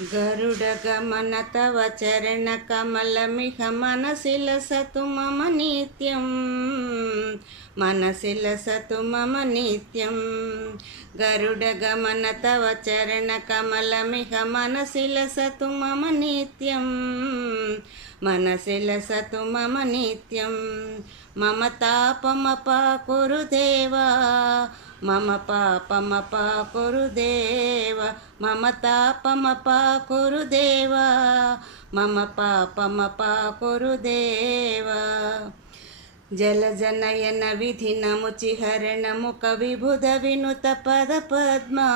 गरुडगमन तव चरणकमलमिह मनसि लसतु मम नित्यं मनसि लसतु मम नित्यं गरुडगमन तव चरणकमलमिह मनसि लसतु मम नित्यं मनसि लसतु मम नित्यं मम तापमपाकुरु देवा मम पापमपाकुरु देव मम तापमपाकुरु देवा मम पापमपाकुरु देवा जलजनयन विधिनमुचिहरणमुख विबुध विनुत पद पद्मा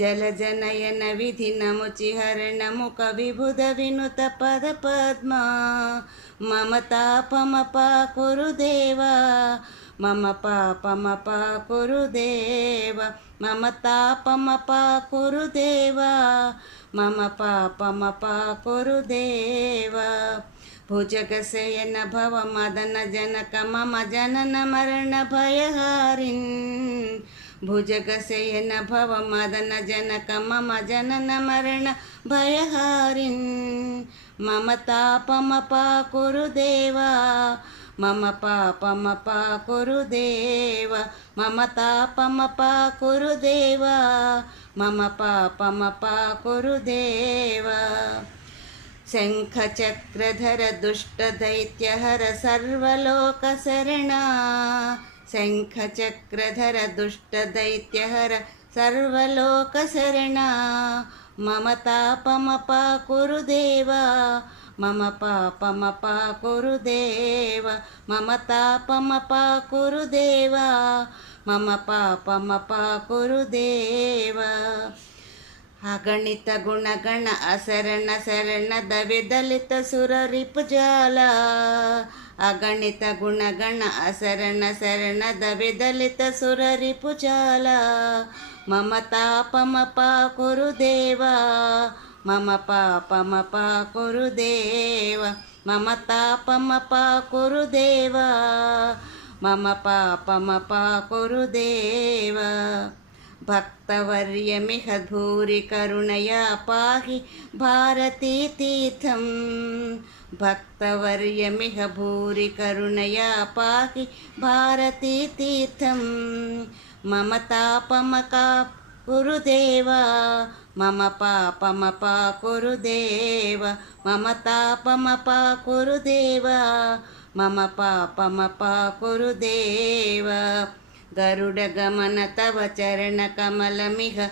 जलजनयन विधिनमुचिहरणमुख विबुध विनुत पद पद्मा मम तापमपाकुरु देवा मम पापमपाकुरु देवा मम तापमपाकुरु देवा मम पापमपाकुरु देवा भुजगशयन भव मदन जनक मम जनन मरण भयहारिन् भुजगशयन भव मदन जनक मम जनन मरण भयहारिन् मम तापमपाकुरु देवा मम पापमपाकुरु देवा मम तापमपाकुरु देवा मम पापमपाकुरु देवा शङ्खचक्रधर दुष्टदैत्यहर सर्वलोकशरणा शङ्खचक्रधर दुष्टदैत्यहर सर्वलोकशरणा मम तापमपाकुरु देवा मम पापमपाकुरु देवा मम तापमपाकुरु देवा मम पापमपाकुरु देवा अगणित गुणगण असरण शरण दविदलित सुर रिपुजाला अगणित गुणगण असरण शरण दविदलित सुर रिपुजाला मम तापमपाकुरु देवा मम पापमपाकुरु देवा मम तापमपाकुरु देवा मम पापमपाकुरु देवा भक्तवर्यमिह भूरि करुणया पाहि भारती तीर्थं भक्तवर्यमिह भूरि करुणया पाहि भारती तीर्थं मम तापमपाकुरु देवा मम पापमपाकुरु देवा मम तापमपाकुरु देवा मम पापमपाकुरु देवा गरुडगमन तव चरणकमलमिह